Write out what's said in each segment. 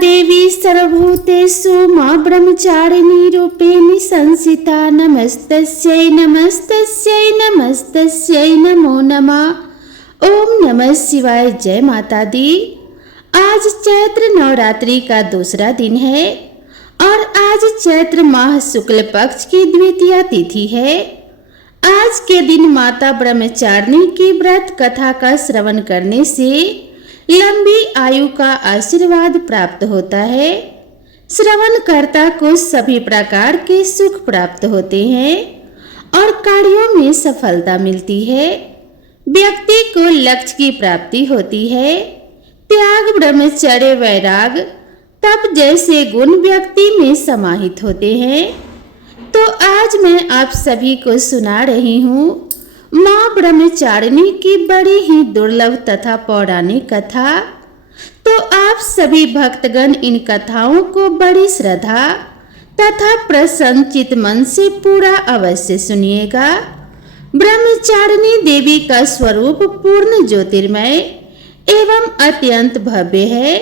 देवी सर्वभूतेषु मां ब्रह्मचारिणी रूपेण संस्थिता। नमस्तस्यै नमस्तस्यै नमस्तस्यै नमो नमः। ओम नमः शिवाय। जय माता दी। आज चैत्र नवरात्रि का दूसरा दिन है और आज चैत्र माह शुक्ल पक्ष की द्वितीया तिथि है। आज के दिन माता ब्रह्मचारिणी की व्रत कथा का श्रवण करने से लंबी आयु का आशीर्वाद प्राप्त होता है। श्रवणकर्ता को सभी प्रकार के सुख प्राप्त होते हैं और कार्यों में सफलता मिलती है। व्यक्ति को लक्ष्य की प्राप्ति होती है। त्याग, ब्रह्मचर्य, वैराग, तप जैसे गुण व्यक्ति में समाहित होते हैं। तो आज मैं आप सभी को सुना रही हूँ माँ ब्रह्मचारिणी की बड़ी ही दुर्लभ तथा पौराणिक कथा। तो आप सभी भक्तगण इन कथाओं को बड़ी श्रद्धा तथा प्रसन्नचित मन से पूरा अवश्य सुनिएगा। ब्रह्मचारिणी देवी का स्वरूप पूर्ण ज्योतिर्मय एवं अत्यंत भव्य है।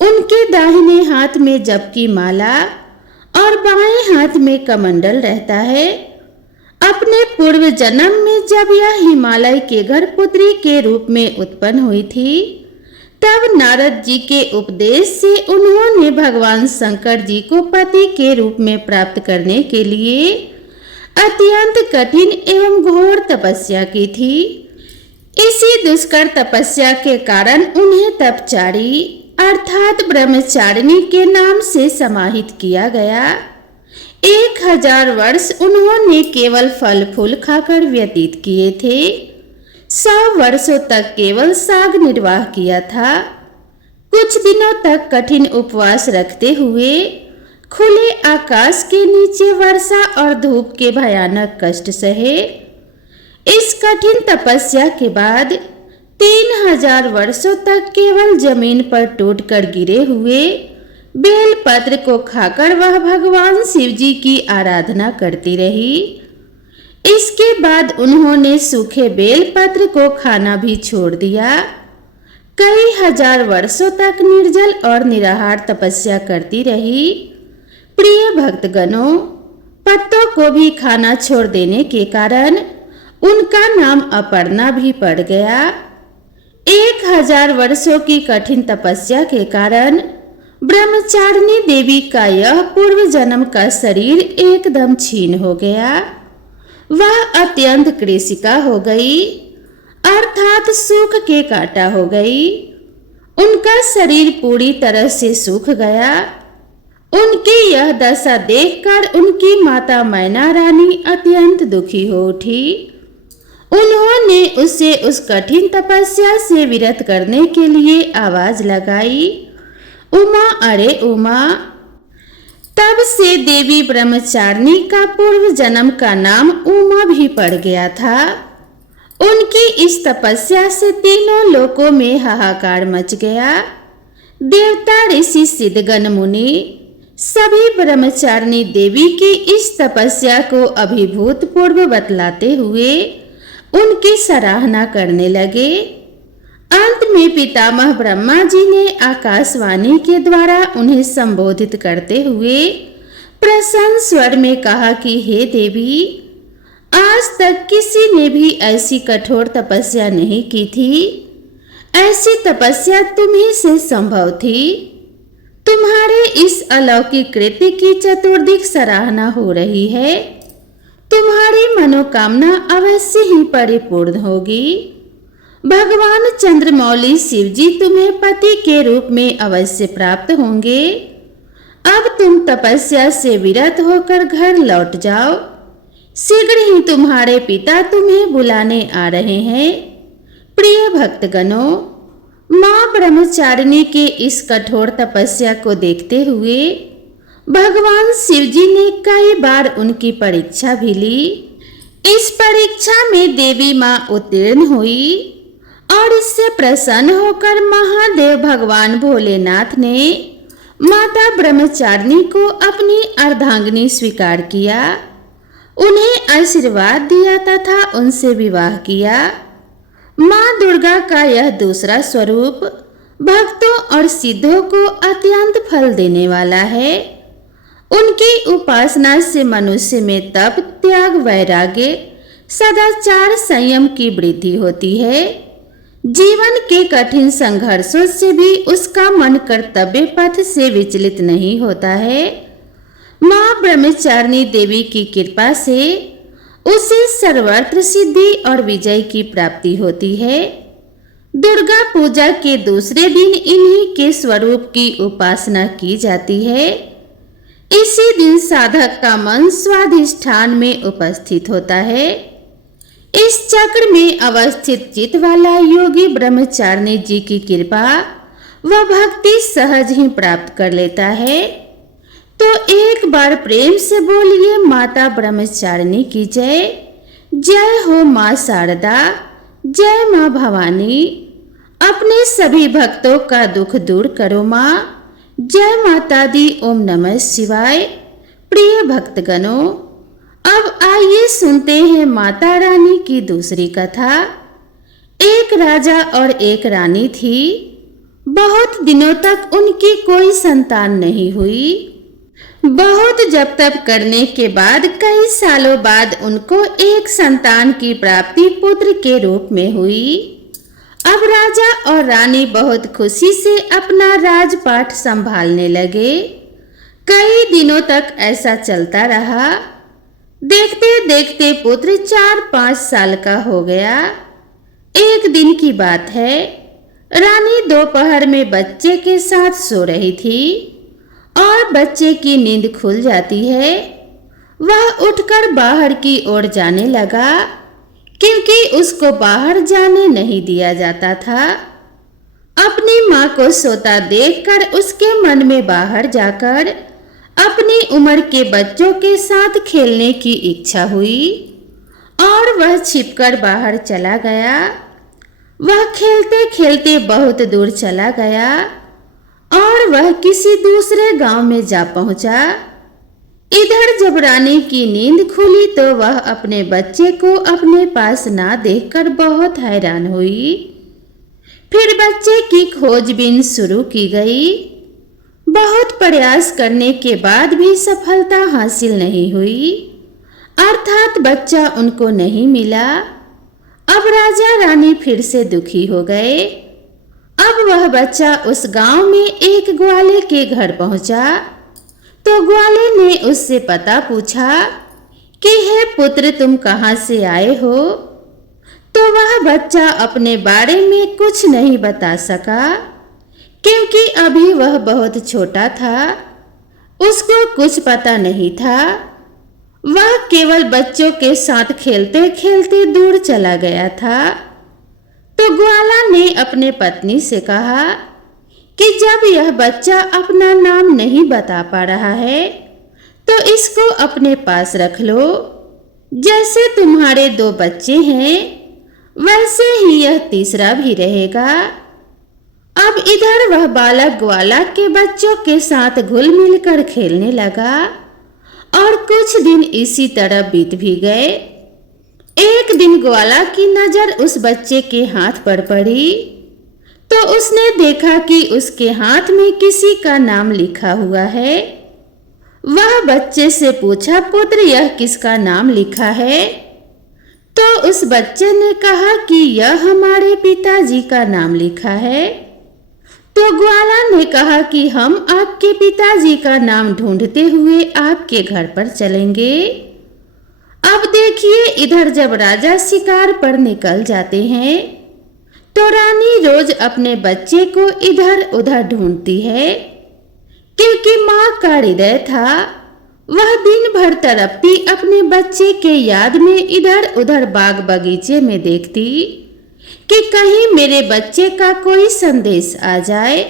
उनके दाहिने हाथ में जप की माला और बाएं हाथ में कमंडल रहता है। अपने पूर्व जन्म में जब यह हिमालय के घर पुत्री के रूप में उत्पन्न हुई थी, तब नारद जी के उपदेश से उन्होंने भगवान शंकर जी को पति के रूप में प्राप्त करने के लिए अत्यंत कठिन एवं घोर तपस्या की थी। इसी दुष्कर तपस्या के कारण उन्हें तपचारी अर्थात ब्रह्मचारिणी के नाम से समाहित किया गया। 1000 वर्ष उन्होंने केवल फल फूल खाकर व्यतीत किए थे। 100 वर्षों तक केवल साग निर्वाह किया था। कुछ दिनों तक कठिन उपवास रखते हुए खुले आकाश के नीचे वर्षा और धूप के भयानक कष्ट सहे। इस कठिन तपस्या के बाद 3000 वर्षों तक केवल जमीन पर टूटकर गिरे हुए बेल पत्र को खाकर वह भगवान शिव जी की आराधना करती रही। इसके बाद उन्होंने सूखे बेल पत्र को खाना भी छोड़ दिया। कई हजार वर्षों तक निर्जल और निराहार तपस्या करती रही। प्रिय भक्तगणों, पत्तों को भी खाना छोड़ देने के कारण उनका नाम अपर्णा भी पड़ गया। 1000 वर्षों की कठिन तपस्या के कारण ब्रह्मचारिणी देवी का यह पूर्व जन्म का शरीर एकदम क्षीण हो गया। वह अत्यंत कृशिका हो गई अर्थात सूख के कांटा हो गई। उनका शरीर पूरी तरह से सूख गया। उनकी यह दशा देखकर उनकी माता मैना रानी अत्यंत दुखी हो उठी। उन्होंने उसे उस कठिन तपस्या से विरत करने के लिए आवाज लगाई, उमा, अरे उमा। तब से देवी ब्रह्मचारिणी का पूर्व जन्म का नाम उमा भी पड़ गया था। उनकी इस तपस्या से तीनों लोकों में हाहाकार मच गया। देवता, ऋषि, सिद्धगण, मुनि सभी ब्रह्मचारिणी देवी की इस तपस्या को अभिभूतपूर्व बतलाते हुए उनकी सराहना करने लगे। अंत में पितामह ब्रह्मा जी ने आकाशवाणी के द्वारा उन्हें संबोधित करते हुए प्रसन्न स्वर में कहा कि हे देवी, आज तक किसी ने भी ऐसी कठोर तपस्या नहीं की थी। ऐसी तपस्या तुम्ही से संभव थी। तुम्हारे इस अलौकिक कृत्य की चतुर्दिक सराहना हो रही है। तुम्हारी मनोकामना अवश्य ही परिपूर्ण होगी। भगवान चंद्रमौली शिव जी तुम्हें पति के रूप में अवश्य प्राप्त होंगे। अब तुम तपस्या से विरत होकर घर लौट जाओ। शीघ्र ही तुम्हारे पिता तुम्हें बुलाने आ रहे हैं। प्रिय भक्तगणों, माँ ब्रह्मचारिणी के इस कठोर तपस्या को देखते हुए भगवान शिव जी ने कई बार उनकी परीक्षा भी ली। इस परीक्षा में देवी माँ उत्तीर्ण हुई और इससे प्रसन्न होकर महादेव भगवान भोलेनाथ ने माता ब्रह्मचारिणी को अपनी अर्धांगिनी स्वीकार किया, उन्हें आशीर्वाद दिया तथा उनसे विवाह किया। माँ दुर्गा का यह दूसरा स्वरूप भक्तों और सिद्धों को अत्यंत फल देने वाला है। उनकी उपासना से मनुष्य में तप, त्याग, वैराग्य, सदाचार, संयम की वृद्धि होती है। जीवन के कठिन संघर्षों से भी उसका मन कर्तव्य पथ से विचलित नहीं होता है। मां ब्रह्मचारिणी देवी की कृपा से उसे सर्वत्र सिद्धि और विजय की प्राप्ति होती है। दुर्गा पूजा के दूसरे दिन इन्हीं के स्वरूप की उपासना की जाती है। इसी दिन साधक का मन स्वाधिष्ठान में उपस्थित होता है। इस चक्र में अवस्थित चित्त वाला योगी ब्रह्मचारिणी जी की कृपा व भक्ति सहज ही प्राप्त कर लेता है। तो एक बार प्रेम से बोलिए माता ब्रह्मचारिणी की जय। जय हो माँ शारदा, जय माँ भवानी। अपने सभी भक्तों का दुख दूर करो माँ। जय माता दी। ओम नमः शिवाय। प्रिय भक्तगणों, अब आइए सुनते हैं माता रानी की दूसरी कथा। एक राजा और एक रानी थी। बहुत दिनों तक उनकी कोई संतान नहीं हुई। बहुत जप तप करने के बाद कई सालों बाद उनको एक संतान की प्राप्ति पुत्र के रूप में हुई। अब राजा और रानी बहुत खुशी से अपना राजपाट संभालने लगे। कई दिनों तक ऐसा चलता रहा। देखते देखते पुत्र 4-5 साल का हो गया। एक दिन की बात है, रानी दोपहर में बच्चे के साथ सो रही थी और बच्चे की नींद खुल जाती है। वह उठकर बाहर की ओर जाने लगा, क्योंकि उसको बाहर जाने नहीं दिया जाता था। अपनी माँ को सोता देखकर उसके मन में बाहर जाकर अपनी उम्र के बच्चों के साथ खेलने की इच्छा हुई और वह छिपकर बाहर चला गया। वह खेलते खेलते बहुत दूर चला गया और वह किसी दूसरे गांव में जा पहुंचा। इधर जब रानी की नींद खुली तो वह अपने बच्चे को अपने पास ना देखकर बहुत हैरान हुई। फिर बच्चे की खोजबीन शुरू की गई। बहुत प्रयास करने के बाद भी सफलता हासिल नहीं हुई, अर्थात बच्चा उनको नहीं मिला। अब राजा रानी फिर से दुखी हो गए। अब वह बच्चा उस गांव में एक ग्वाले के घर पहुंचा तो ग्वाले ने उससे पता पूछा कि हे पुत्र, तुम कहाँ से आए हो? तो वह बच्चा अपने बारे में कुछ नहीं बता सका, क्योंकि अभी वह बहुत छोटा था। उसको कुछ पता नहीं था। वह केवल बच्चों के साथ खेलते खेलते दूर चला गया था। तो ग्वाला ने अपने पत्नी से कहा कि जब यह बच्चा अपना नाम नहीं बता पा रहा है तो इसको अपने पास रख लो। जैसे तुम्हारे 2 बच्चे हैं वैसे ही यह तीसरा भी रहेगा। अब इधर वह बालक ग्वाला के बच्चों के साथ घुल मिल कर खेलने लगा और कुछ दिन इसी तरह बीत भी गए। एक दिन ग्वाला की नजर उस बच्चे के हाथ पर पड़ी तो उसने देखा कि उसके हाथ में किसी का नाम लिखा हुआ है। वह बच्चे से पूछा, पुत्र, यह किसका नाम लिखा है? तो उस बच्चे ने कहा कि यह हमारे पिताजी का नाम लिखा है। तो ग्वाला ने कहा कि हम आपके पिताजी का नाम ढूंढते हुए आपके घर पर चलेंगे। अब देखिए, इधर जब राजा शिकार पर निकल जाते हैं तो रानी रोज अपने बच्चे को इधर उधर ढूंढती है, क्योंकि माँ का हृदय था। वह दिन भर तड़पती अपने बच्चे के याद में इधर उधर बाग बगीचे में देखती कि कहीं मेरे बच्चे का कोई संदेश आ जाए।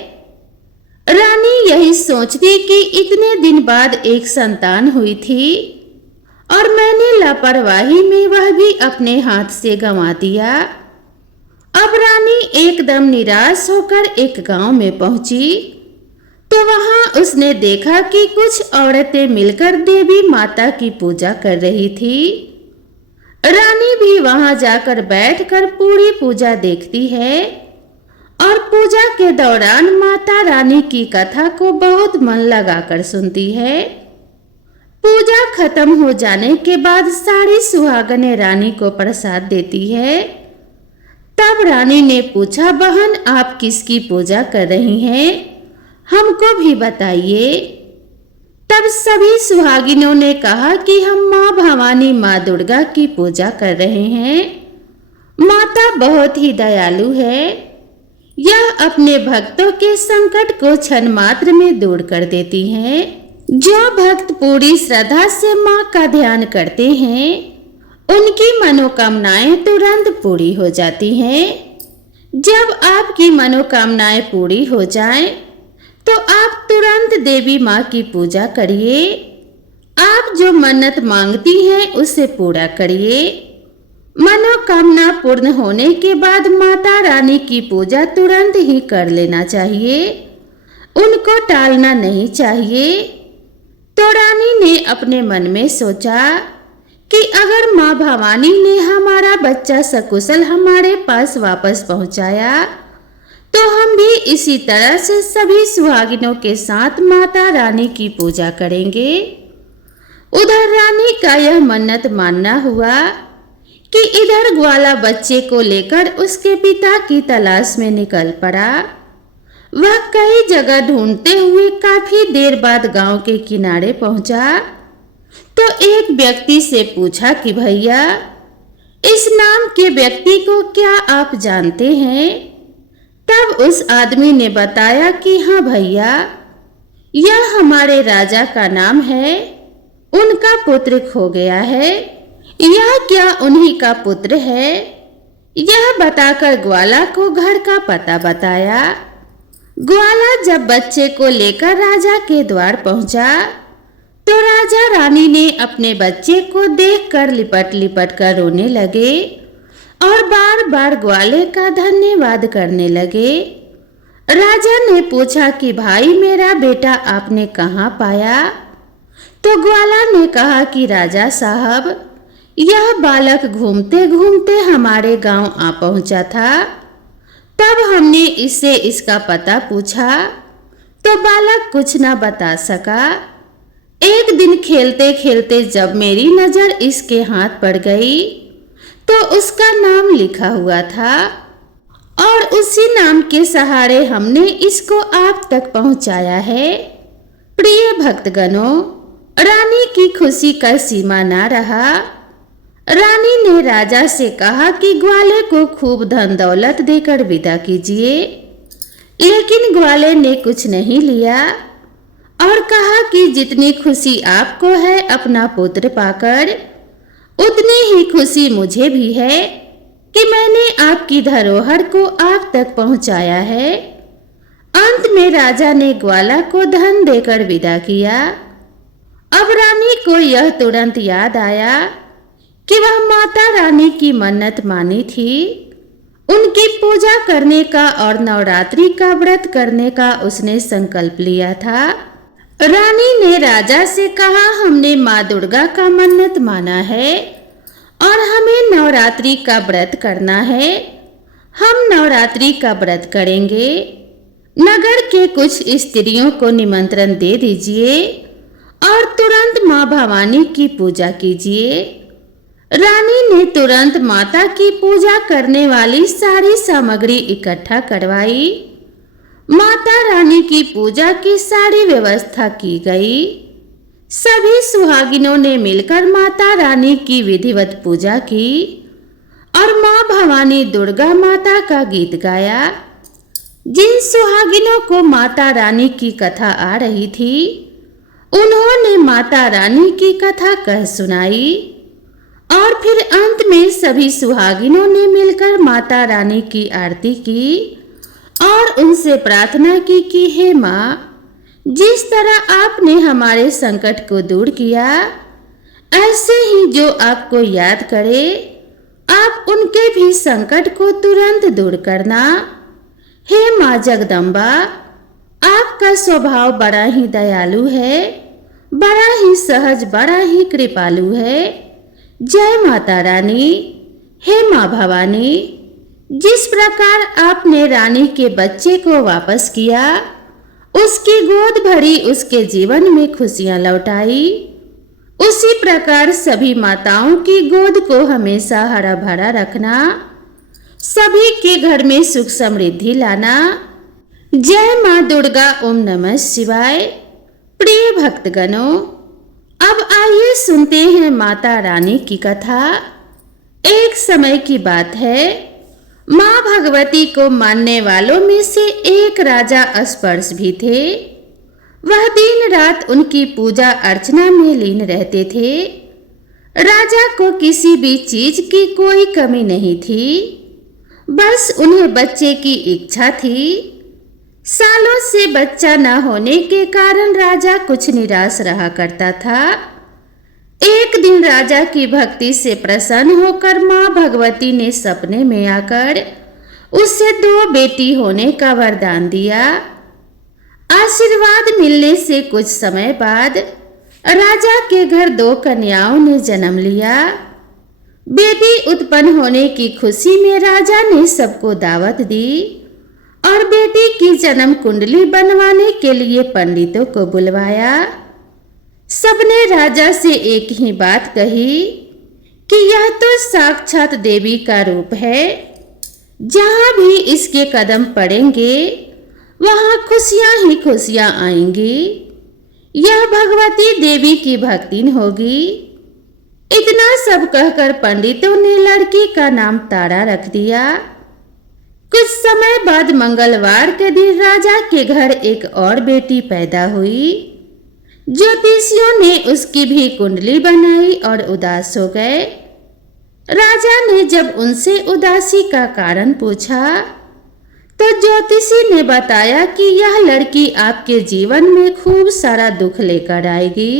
रानी यही सोचती कि इतने दिन बाद एक संतान हुई थी और मैंने लापरवाही में वह भी अपने हाथ से गंवा दिया। अब रानी एकदम निराश होकर एक गांव में पहुंची तो वहां उसने देखा कि कुछ औरतें मिलकर देवी माता की पूजा कर रही थी। रानी भी वहां जाकर बैठकर पूरी पूजा देखती है और पूजा के दौरान माता रानी की कथा को बहुत मन लगाकर सुनती है। पूजा खत्म हो जाने के बाद सारी सुहागनें रानी को प्रसाद देती है। तब रानी ने पूछा, बहन आप किसकी पूजा कर रही हैं? हमको भी बताइए। तब सभी सुहागिनों ने कहा कि हम माँ भवानी माँ दुर्गा की पूजा कर रहे हैं। माता बहुत ही दयालु है। यह अपने भक्तों के संकट को क्षण मात्र में दूर कर देती हैं। जो भक्त पूरी श्रद्धा से माँ का ध्यान करते हैं, उनकी मनोकामनाएं तुरंत पूरी हो जाती हैं। जब आपकी मनोकामनाएं पूरी हो जाएं, तो आप तुरंत देवी माँ की पूजा करिए। आप जो मन्नत मांगती हैं उसे पूरा करिए। मनोकामना पूर्ण होने के बाद माता रानी की पूजा तुरंत ही कर लेना चाहिए, उनको टालना नहीं चाहिए। तो रानी ने अपने मन में सोचा कि अगर माँ भवानी ने हमारा बच्चा सकुशल हमारे पास वापस पहुंचाया, तो हम भी इसी तरह से सभी सुहागिनों के साथ माता रानी की पूजा करेंगे। उधर रानी का यह मन्नत मानना हुआ कि इधर ग्वाला बच्चे को लेकर उसके पिता की तलाश में निकल पड़ा। वह कई जगह ढूंढते हुए काफी देर बाद गांव के किनारे पहुंचा तो एक व्यक्ति से पूछा कि भैया, इस नाम के व्यक्ति को क्या आप जानते हैं? तब उस आदमी ने बताया कि हाँ भैया, यह हमारे राजा का नाम है, उनका पुत्र खो गया है। यह क्या उन्हीं का पुत्र है? यह बताकर ग्वाला को घर का पता बताया। ग्वाला जब बच्चे को लेकर राजा के द्वार पहुंचा तो राजा रानी ने अपने बच्चे को देखकर लिपट लिपट कर रोने लगे और बार बार ग्वाले का धन्यवाद करने लगे। राजा ने पूछा कि भाई, मेरा बेटा आपने कहाँ पाया? तो ग्वाला ने कहा कि राजा साहब, यह बालक घूमते घूमते हमारे गांव आ पहुंचा था। तब हमने इससे इसका पता पूछा तो बालक कुछ न बता सका। एक दिन खेलते खेलते जब मेरी नजर इसके हाथ पड़ गई तो उसका नाम लिखा हुआ था और उसी नाम के सहारे हमने इसको आप तक पहुंचाया है। प्रिय भक्तगणों, रानी की खुशी का सीमा ना रहा। रानी ने राजा से कहा कि ग्वाले को खूब धन दौलत देकर विदा कीजिए, लेकिन ग्वाले ने कुछ नहीं लिया और कहा कि जितनी खुशी आपको है अपना पुत्र पाकर, उतनी ही खुशी मुझे भी है कि मैंने आपकी धरोहर को आप तक पहुंचाया है। अंत में राजा ने ग्वाला को धन देकर विदा किया। अब रानी को यह तुरंत याद आया कि वह माता रानी की मन्नत मानी थी। उनकी पूजा करने का और नवरात्रि का व्रत करने का उसने संकल्प लिया था। रानी ने राजा से कहा, हमने माँ दुर्गा का मन्नत माना है और हमें नवरात्रि का व्रत करना है। हम नवरात्रि का व्रत करेंगे। नगर के कुछ स्त्रियों को निमंत्रण दे दीजिए और तुरंत माँ भवानी की पूजा कीजिए। रानी ने तुरंत माता की पूजा करने वाली सारी सामग्री इकट्ठा करवाई। माता रानी की पूजा की सारी व्यवस्था की गई। सभी सुहागिनों ने मिलकर माता रानी की विधिवत पूजा की और माँ भवानी दुर्गा माता का गीत गाया। जिन सुहागिनों को माता रानी की कथा आ रही थी, उन्होंने माता रानी की कथा कह सुनाई और फिर अंत में सभी सुहागिनों ने मिलकर माता रानी की आरती की और उनसे प्रार्थना की कि हे माँ, जिस तरह आपने हमारे संकट को दूर किया, ऐसे ही जो आपको याद करे, आप उनके भी संकट को तुरंत दूर करना। हे माँ जगदम्बा, आपका स्वभाव बड़ा ही दयालु है, बड़ा ही सहज, बड़ा ही कृपालु है। जय माता रानी। हे माँ भवानी, जिस प्रकार आपने रानी के बच्चे को वापस किया, उसकी गोद भरी उसके जीवन में खुशियां लौटाई, उसी प्रकार सभी माताओं की गोद को हमेशा हरा भरा रखना, सभी के घर में सुख समृद्धि लाना। जय मां दुर्गा। ओम नमः शिवाय। प्रिय भक्तगणों, अब आइए सुनते हैं माता रानी की कथा। एक समय की बात है, मां भगवती को मानने वालों में से एक राजा अस्पर्श भी थे। वह दिन रात उनकी पूजा अर्चना में लीन रहते थे। राजा को किसी भी चीज की कोई कमी नहीं थी, बस उन्हें बच्चे की इच्छा थी। सालों से बच्चा न होने के कारण राजा कुछ निराश रहा करता था। एक दिन राजा की भक्ति से प्रसन्न होकर मां भगवती ने सपने में आकर उसे 2 बेटी होने का वरदान दिया। आशीर्वाद मिलने से कुछ समय बाद राजा के घर 2 कन्याओं ने जन्म लिया। बेटी उत्पन्न होने की खुशी में राजा ने सबको दावत दी और बेटी की जन्म कुंडली बनवाने के लिए पंडितों को बुलवाया। सबने राजा से एक ही बात कही कि यह तो साक्षात देवी का रूप है, जहां भी इसके कदम पड़ेंगे वहां खुशियां ही खुशियां आएंगी। यह भगवती देवी की भक्तिन होगी। इतना सब कहकर पंडितों ने लड़की का नाम तारा रख दिया। कुछ समय बाद मंगलवार के दिन राजा के घर एक और बेटी पैदा हुई। ज्योतिषियों ने उसकी भी कुंडली बनाई और उदास हो गए। राजा ने जब उनसे उदासी का कारण पूछा तो ज्योतिषी ने बताया कि यह लड़की आपके जीवन में खूब सारा दुख लेकर आएगी।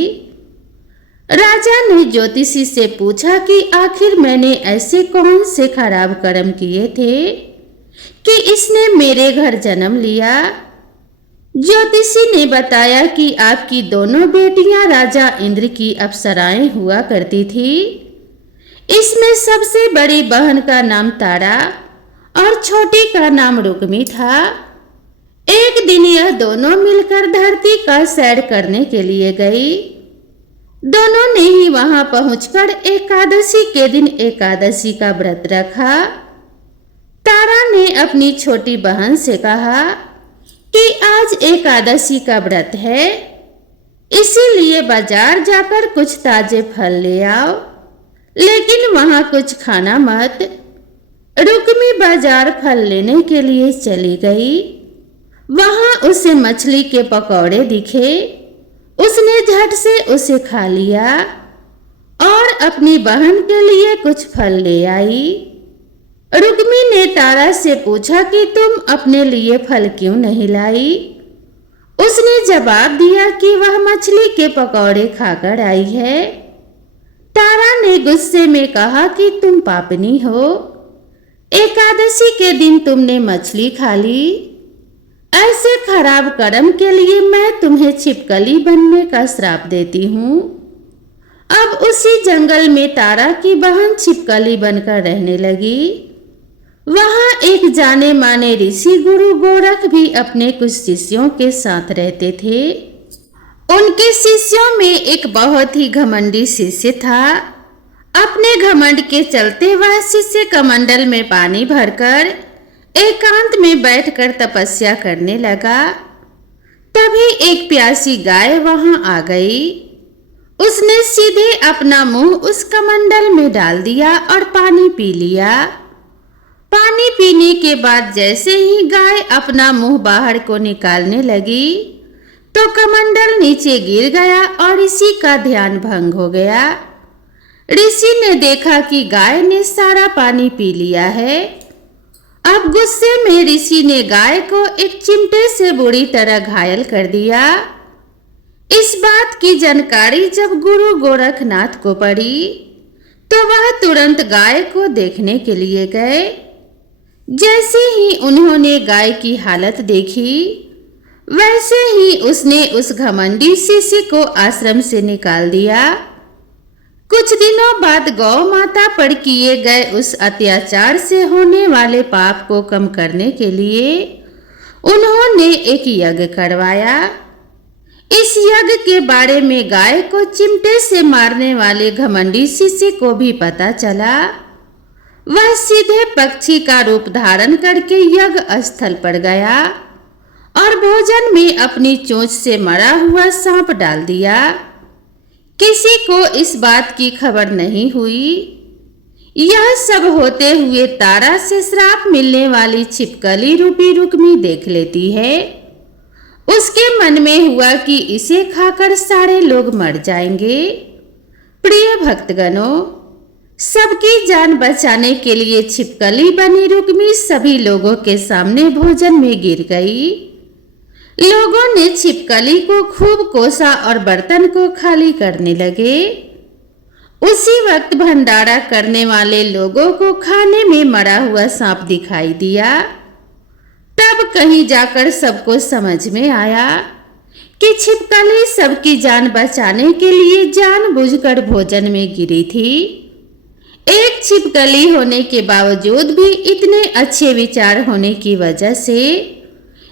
राजा ने ज्योतिषी से पूछा कि आखिर मैंने ऐसे कौन से खराब कर्म किए थे कि इसने मेरे घर जन्म लिया। ज्योतिषी ने बताया कि आपकी दोनों बेटियां राजा इंद्र की अप्सराएं हुआ करती थी। इसमें सबसे बड़ी बहन का नाम तारा और छोटी का नाम रुक्मी था। एक दिन यह दोनों मिलकर धरती का सैर करने के लिए गई। दोनों ने ही वहां पहुंचकर एकादशी के दिन एकादशी का व्रत रखा। तारा ने अपनी छोटी बहन से कहा कि आज एकादशी का व्रत है, इसीलिए बाजार जाकर कुछ ताजे फल ले आओ, लेकिन वहां कुछ खाना मत। रुक्मी बाजार फल लेने के लिए चली गई। वहां उसे मछली के पकौड़े दिखे। उसने झट से उसे खा लिया और अपनी बहन के लिए कुछ फल ले आई। रुक्मी ने तारा से पूछा कि तुम अपने लिए फल क्यों नहीं लाई। उसने जवाब दिया कि वह मछली के पकौड़े खाकर आई है। तारा ने गुस्से में कहा कि तुम पापनी हो, एकादशी के दिन तुमने मछली खा ली। ऐसे खराब कर्म के लिए मैं तुम्हें छिपकली बनने का श्राप देती हूँ। अब उसी जंगल में तारा की बहन छिपकली बनकर रहने लगी। वहां एक जाने माने ऋषि गुरु गोरख भी अपने कुछ शिष्यों के साथ रहते थे। उनके शिष्यों में एक बहुत ही घमंडी शिष्य था। अपने घमंड के चलते वह शिष्य कमंडल में पानी भरकर एकांत में बैठकर तपस्या करने लगा। तभी एक प्यासी गाय वहां आ गई। उसने सीधे अपना मुंह उस कमंडल में डाल दिया और पानी पी लिया। पानी पीने के बाद जैसे ही गाय अपना मुंह बाहर को निकालने लगी तो कमंडल नीचे गिर गया और ऋषि का ध्यान भंग हो गया। ऋषि ने देखा कि गाय ने सारा पानी पी लिया है। अब गुस्से में ऋषि ने गाय को एक चिमटे से बुरी तरह घायल कर दिया। इस बात की जानकारी जब गुरु गोरखनाथ को पड़ी तो वह तुरंत गाय को देखने के लिए गए। जैसे ही उन्होंने गाय की हालत देखी, वैसे ही उसने उस घमंडी शिष्य को आश्रम से निकाल दिया। कुछ दिनों बाद गौ माता पर किए गए उस अत्याचार से होने वाले पाप को कम करने के लिए उन्होंने एक यज्ञ करवाया। इस यज्ञ के बारे में गाय को चिमटे से मारने वाले घमंडी शिष्य को भी पता चला। वह सीधे पक्षी का रूप धारण करके यज्ञ स्थल पर गया और भोजन में अपनी चोंच से मरा हुआ सांप डाल दिया। किसी को इस बात की खबर नहीं हुई। यह सब होते हुए तारा से श्राप मिलने वाली छिपकली रूपी रुक्मी देख लेती है। उसके मन में हुआ कि इसे खाकर सारे लोग मर जाएंगे। प्रिय भक्तगणों, सबकी जान बचाने के लिए छिपकली बनी रुक्मी सभी लोगों के सामने भोजन में गिर गई। लोगों ने छिपकली को खूब कोसा और बर्तन को खाली करने लगे। उसी वक्त भंडारा करने वाले लोगों को खाने में मरा हुआ सांप दिखाई दिया। तब कहीं जाकर सबको समझ में आया कि छिपकली सबकी जान बचाने के लिए जानबूझकर भोजन में गिरी थी। एक छिपकली होने के बावजूद भी इतने अच्छे विचार होने की वजह से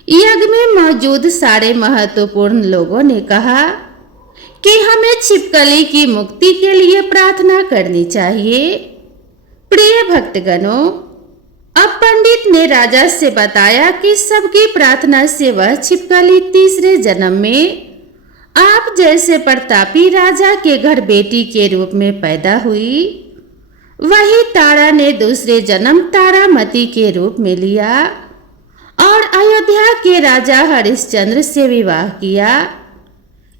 यज्ञ में मौजूद सारे महत्वपूर्ण लोगों ने कहा कि हमें छिपकली की मुक्ति के लिए प्रार्थना करनी चाहिए। प्रिय भक्तगणों, अब पंडित ने राजा से बताया कि सबकी प्रार्थना से वह छिपकली तीसरे जन्म में आप जैसे प्रतापी राजा के घर बेटी के रूप में पैदा हुई। वही तारा ने दूसरे जन्म तारामती के रूप में लिया और अयोध्या के राजा हरिश्चंद्र से विवाह किया।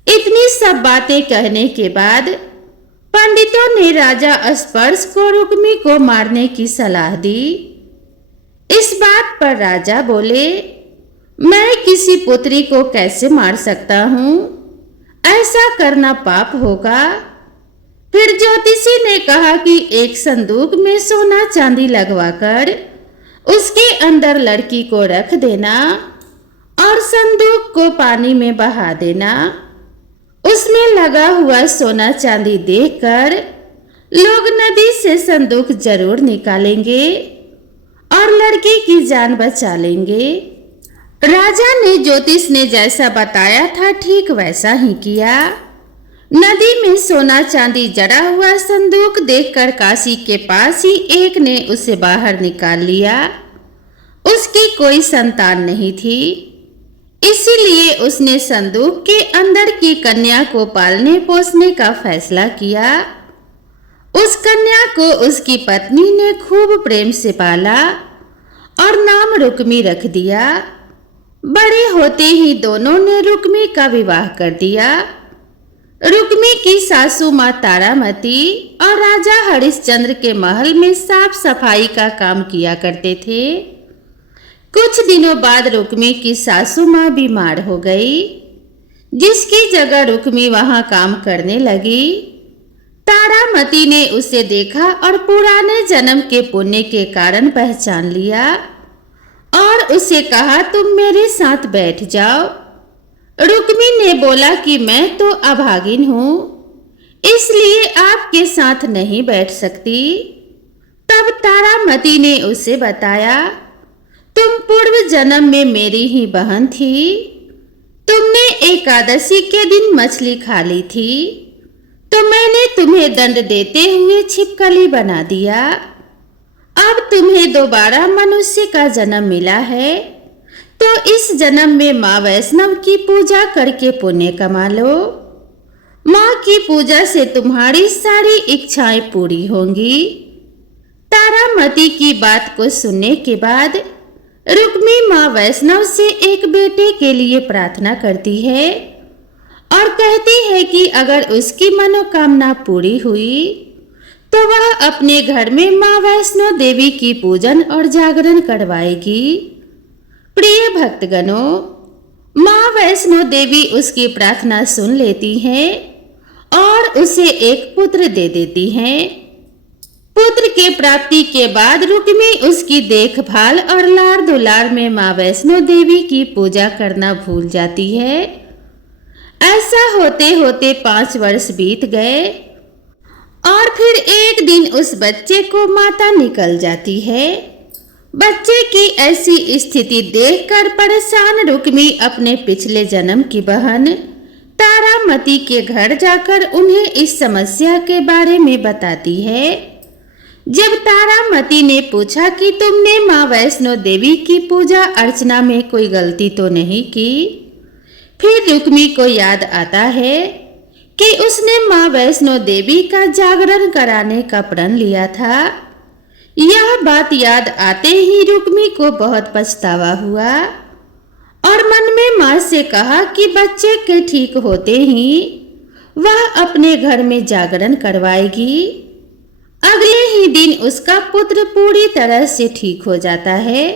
इतनी सब बातें कहने के बाद पंडितों ने राजा स्पर्श को रुक्मी को मारने की सलाह दी। इस बात पर राजा बोले, मैं किसी पुत्री को कैसे मार सकता हूँ? ऐसा करना पाप होगा। फिर ज्योतिषी ने कहा कि एक संदूक में सोना चांदी लगवाकर उसके अंदर लड़की को रख देना और संदूक को पानी में बहा देना। उसमें लगा हुआ सोना चांदी देखकर लोग नदी से संदूक जरूर निकालेंगे और लड़की की जान बचा लेंगे। राजा ने ज्योतिष ने जैसा बताया था ठीक वैसा ही किया। नदी में सोना चांदी जड़ा हुआ संदूक देखकर काशी के पास ही एक ने उसे बाहर निकाल लिया। उसकी कोई संतान नहीं थी, इसीलिए उसने संदूक के अंदर की कन्या को पालने पोसने का फैसला किया। उस कन्या को उसकी पत्नी ने खूब प्रेम से पाला और नाम रुक्मी रख दिया। बड़े होते ही दोनों ने रुक्मी का विवाह कर दिया। रुक्मी की सासू माँ तारामती और राजा हरिश्चंद्र के महल में साफ सफाई का काम किया करते थे। कुछ दिनों बाद रुक्मी की सासू माँ बीमार हो गई, जिसकी जगह रुक्मी वहां काम करने लगी। तारामती ने उसे देखा और पुराने जन्म के पुण्य के कारण पहचान लिया और उसे कहा, तुम मेरे साथ बैठ जाओ। रुक्मी ने बोला कि मैं तो अभागिन हूँ, इसलिए आपके साथ नहीं बैठ सकती। तब तारामती ने उसे बताया, तुम पूर्व जन्म में मेरी ही बहन थी। तुमने एकादशी के दिन मछली खा ली थी, तो मैंने तुम्हें दंड देते हुए छिपकली बना दिया। अब तुम्हें दोबारा मनुष्य का जन्म मिला है, तो इस जन्म में माँ वैष्णव की पूजा करके पुण्य कमा लो। माँ की पूजा से तुम्हारी सारी इच्छाएं पूरी होंगी। तारामती की बात को सुनने के बाद रुक्मी माँ वैष्णव से एक बेटे के लिए प्रार्थना करती है और कहती है कि अगर उसकी मनोकामना पूरी हुई तो वह अपने घर में माँ वैष्णो देवी की पूजन और जागरण करवाएगी। प्रिय भक्तगणों, माँ वैष्णो देवी उसकी प्रार्थना सुन लेती हैं और उसे एक पुत्र दे देती हैं। पुत्र के प्राप्ति के बाद रुक्मी उसकी देखभाल और लाड़ दुलार में माँ वैष्णो देवी की पूजा करना भूल जाती है। ऐसा होते होते 5 वर्ष बीत गए और फिर एक दिन उस बच्चे को माता निकल जाती है। बच्चे की ऐसी स्थिति देखकर परेशान रुक्मी अपने पिछले जन्म की बहन तारामती के घर जाकर उन्हें इस समस्या के बारे में बताती है। जब तारामती ने पूछा कि तुमने माँ वैष्णो देवी की पूजा अर्चना में कोई गलती तो नहीं की, फिर रुक्मी को याद आता है कि उसने माँ वैष्णो देवी का जागरण कराने का प्रण लिया था। यह बात याद आते ही रुक्मी को बहुत पछतावा हुआ और मन में माँ से कहा कि बच्चे के ठीक होते ही वह अपने घर में जागरण करवाएगी। अगले ही दिन उसका पुत्र पूरी तरह से ठीक हो जाता है।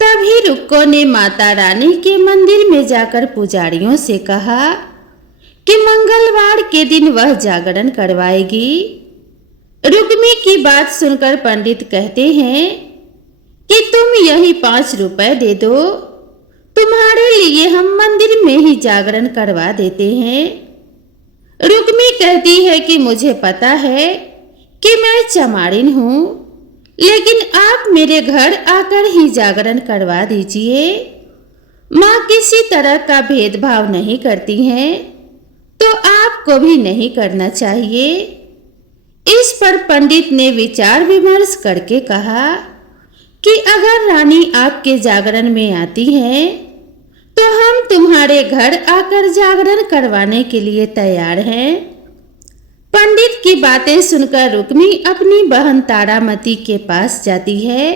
तभी रुक्को ने माता रानी के मंदिर में जाकर पुजारियों से कहा कि मंगलवार के दिन वह जागरण करवाएगी। रुक्मी की बात सुनकर पंडित कहते हैं कि तुम यही 5 रुपए दे दो, तुम्हारे लिए हम मंदिर में ही जागरण करवा देते हैं। रुक्मी कहती है कि मुझे पता है कि मैं चमारिन हूँ, लेकिन आप मेरे घर आकर ही जागरण करवा दीजिए। माँ किसी तरह का भेदभाव नहीं करती हैं, तो आपको भी नहीं करना चाहिए। इस पर पंडित ने विचार विमर्श करके कहा कि अगर रानी आपके जागरण में आती हैं, तो हम तुम्हारे घर आकर जागरण करवाने के लिए तैयार हैं। पंडित की बातें सुनकर रुक्मी अपनी बहन तारामती के पास जाती है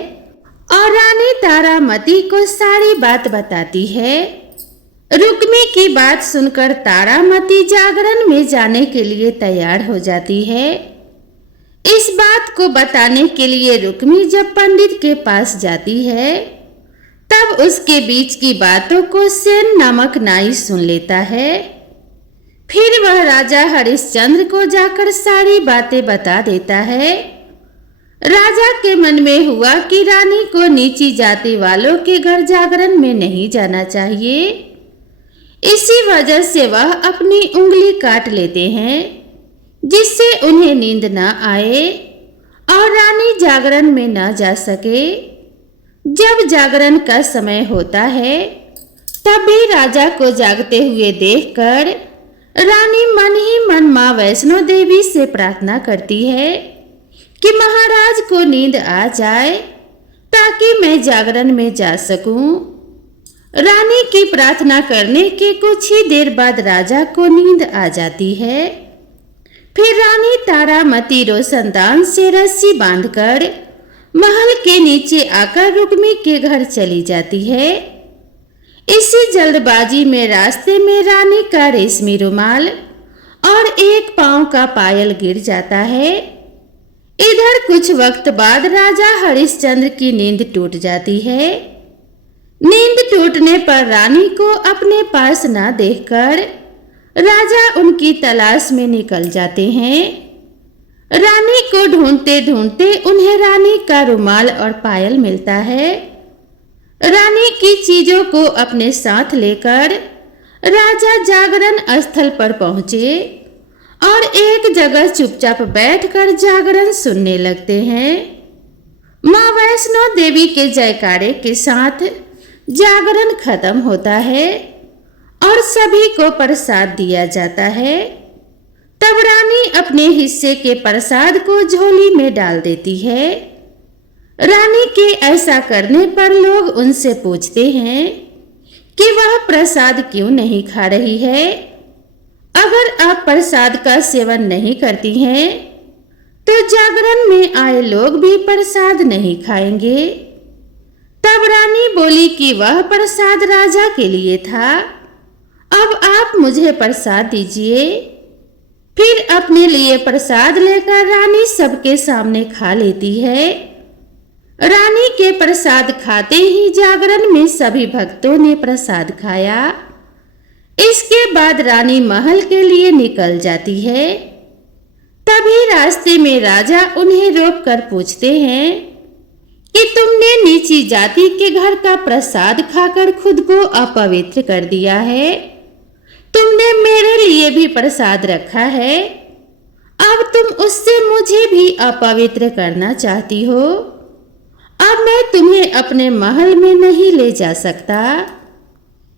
और रानी तारामती को सारी बात बताती है। रुक्मी की बात सुनकर तारामती जागरण में जाने के लिए तैयार हो जाती है। इस बात को बताने के लिए रुक्मी जब पंडित के पास जाती है, तब उसके बीच की बातों को सेन नामक नाई सुन लेता है। फिर वह राजा हरिश्चंद्र को जाकर सारी बातें बता देता है। राजा के मन में हुआ कि रानी को नीची जाति वालों के घर जागरण में नहीं जाना चाहिए। इसी वजह से वह अपनी उंगली काट लेते हैं, जिससे उन्हें नींद न आए और रानी जागरण में न जा सके। जब जागरण का समय होता है, तब भी राजा को जागते हुए देखकर रानी मन ही मन माँ वैष्णो देवी से प्रार्थना करती है कि महाराज को नींद आ जाए ताकि मैं जागरण में जा सकूं। रानी की प्रार्थना करने के कुछ ही देर बाद राजा को नींद आ जाती है। फिर रानी तारामती रोशनदान से रस्सी बांधकर महल के नीचे आकर रुक्मी के घर चली जाती है। इसी जल्दबाजी में रास्ते में रानी का रेशमी रुमाल और एक पांव का पायल गिर जाता है। इधर कुछ वक्त बाद राजा हरिश्चंद्र की नींद टूट जाती है। नींद टूटने पर रानी को अपने पास न देखकर राजा उनकी तलाश में निकल जाते हैं। रानी को ढूंढते ढूंढते उन्हें रानी का रुमाल और पायल मिलता है। रानी की चीजों को अपने साथ लेकर राजा जागरण स्थल पर पहुंचे और एक जगह चुपचाप बैठकर जागरण सुनने लगते हैं। माँ वैष्णो देवी के जयकारे के साथ जागरण खत्म होता है और सभी को प्रसाद दिया जाता है। तब रानी अपने हिस्से के प्रसाद को झोली में डाल देती है। रानी के ऐसा करने पर लोग उनसे पूछते हैं कि वह प्रसाद क्यों नहीं खा रही है। अगर आप प्रसाद का सेवन नहीं करती हैं, तो जागरण में आए लोग भी प्रसाद नहीं खाएंगे। तब रानी बोली कि वह प्रसाद राजा के लिए था, अब आप मुझे प्रसाद दीजिए। फिर अपने लिए प्रसाद लेकर रानी सबके सामने खा लेती है। रानी के प्रसाद खाते ही जागरण में सभी भक्तों ने प्रसाद खाया। इसके बाद रानी महल के लिए निकल जाती है। तभी रास्ते में राजा उन्हें रोककर पूछते हैं कि तुमने नीची जाति के घर का प्रसाद खाकर खुद को अपवित्र कर दिया है। तुमने मेरे लिए भी प्रसाद रखा है, अब तुम उससे मुझे भी अपवित्र करना चाहती हो। अब मैं तुम्हें अपने महल में नहीं ले जा सकता।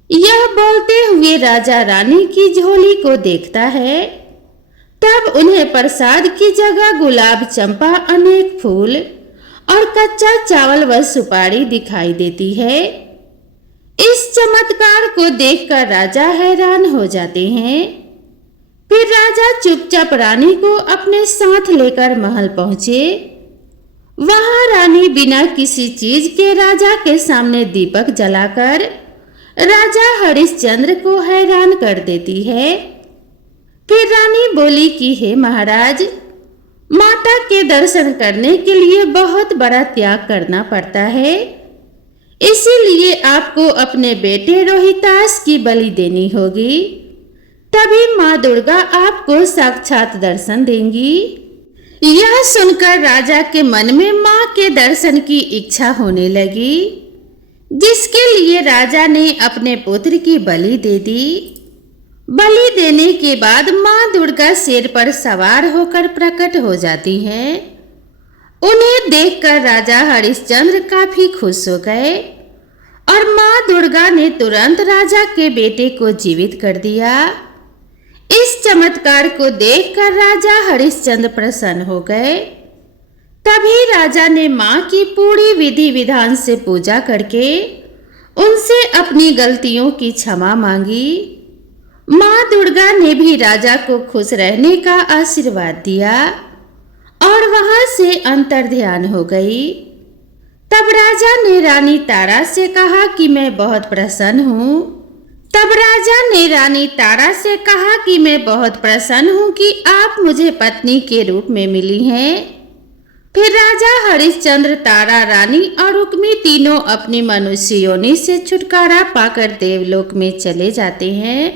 यह बोलते हुए राजा रानी की झोली को देखता है। तब उन्हें प्रसाद की जगह गुलाब, चंपा, अनेक फूल और कच्चा चावल व सुपारी दिखाई देती है। इस चमत्कार को देखकर राजा हैरान हो जाते हैं। फिर राजा चुपचाप रानी को अपने साथ लेकर महल पहुंचे। वहां रानी बिना किसी चीज के राजा के सामने दीपक जलाकर राजा हरिश्चंद्र को हैरान कर देती है। फिर रानी बोली कि हे महाराज, माता के दर्शन करने के लिए बहुत बड़ा त्याग करना पड़ता है, इसीलिए आपको अपने बेटे रोहितास की बलि देनी होगी, तभी माँ दुर्गा आपको साक्षात दर्शन देंगी। यह सुनकर राजा के मन में माँ के दर्शन की इच्छा होने लगी, जिसके लिए राजा ने अपने पुत्र की बलि दे दी। बलि देने के बाद माँ दुर्गा शेर पर सवार होकर प्रकट हो जाती हैं। उन्हें देखकर राजा हरिश्चंद्र काफी खुश हो गए और माँ दुर्गा ने तुरंत राजा के बेटे को जीवित कर दिया। इस चमत्कार को देखकर राजा हरिश्चंद्र प्रसन्न हो गए। तभी राजा ने माँ की पूरी विधि विधान से पूजा करके उनसे अपनी गलतियों की क्षमा मांगी। माँ दुर्गा ने भी राजा को खुश रहने का आशीर्वाद दिया और वहां से अंतर्ध्यान हो गई। तब राजा ने रानी तारा से कहा कि मैं बहुत प्रसन्न हूँ कि आप मुझे पत्नी के रूप में मिली हैं। फिर राजा हरिश्चंद्र, तारा रानी और रुक्मी तीनों अपनी मनुष्य योनि से छुटकारा पाकर देवलोक में चले जाते हैं।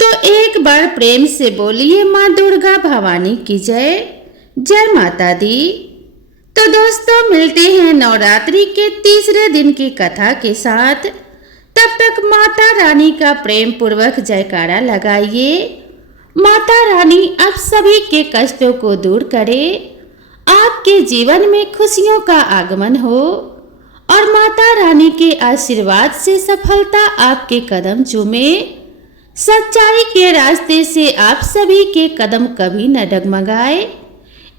तो एक बार प्रेम से बोलिए माँ दुर्गा भवानी की जय। जय माता दी। तो दोस्तों, मिलते हैं नवरात्रि के तीसरे दिन की कथा के साथ। तब तक माता रानी का प्रेम पूर्वक जयकारा लगाइए। माता रानी आप सभी के कष्टों को दूर करे, आपके जीवन में खुशियों का आगमन हो और माता रानी के आशीर्वाद से सफलता आपके कदम चूमे। सच्चाई के रास्ते से आप सभी के कदम कभी न डगमगाए।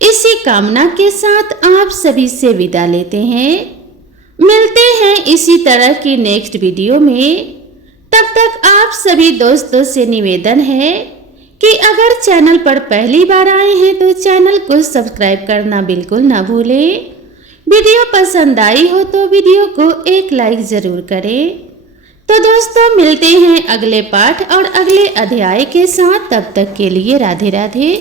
इसी कामना के साथ आप सभी से विदा लेते हैं। मिलते हैं इसी तरह की नेक्स्ट वीडियो में। तब तक आप सभी दोस्तों से निवेदन है कि अगर चैनल पर पहली बार आए हैं तो चैनल को सब्सक्राइब करना बिल्कुल ना भूलें। वीडियो पसंद आई हो तो वीडियो को एक लाइक जरूर करें। तो दोस्तों, मिलते हैं अगले पाठ और अगले अध्याय के साथ। तब तक के लिए राधे राधे।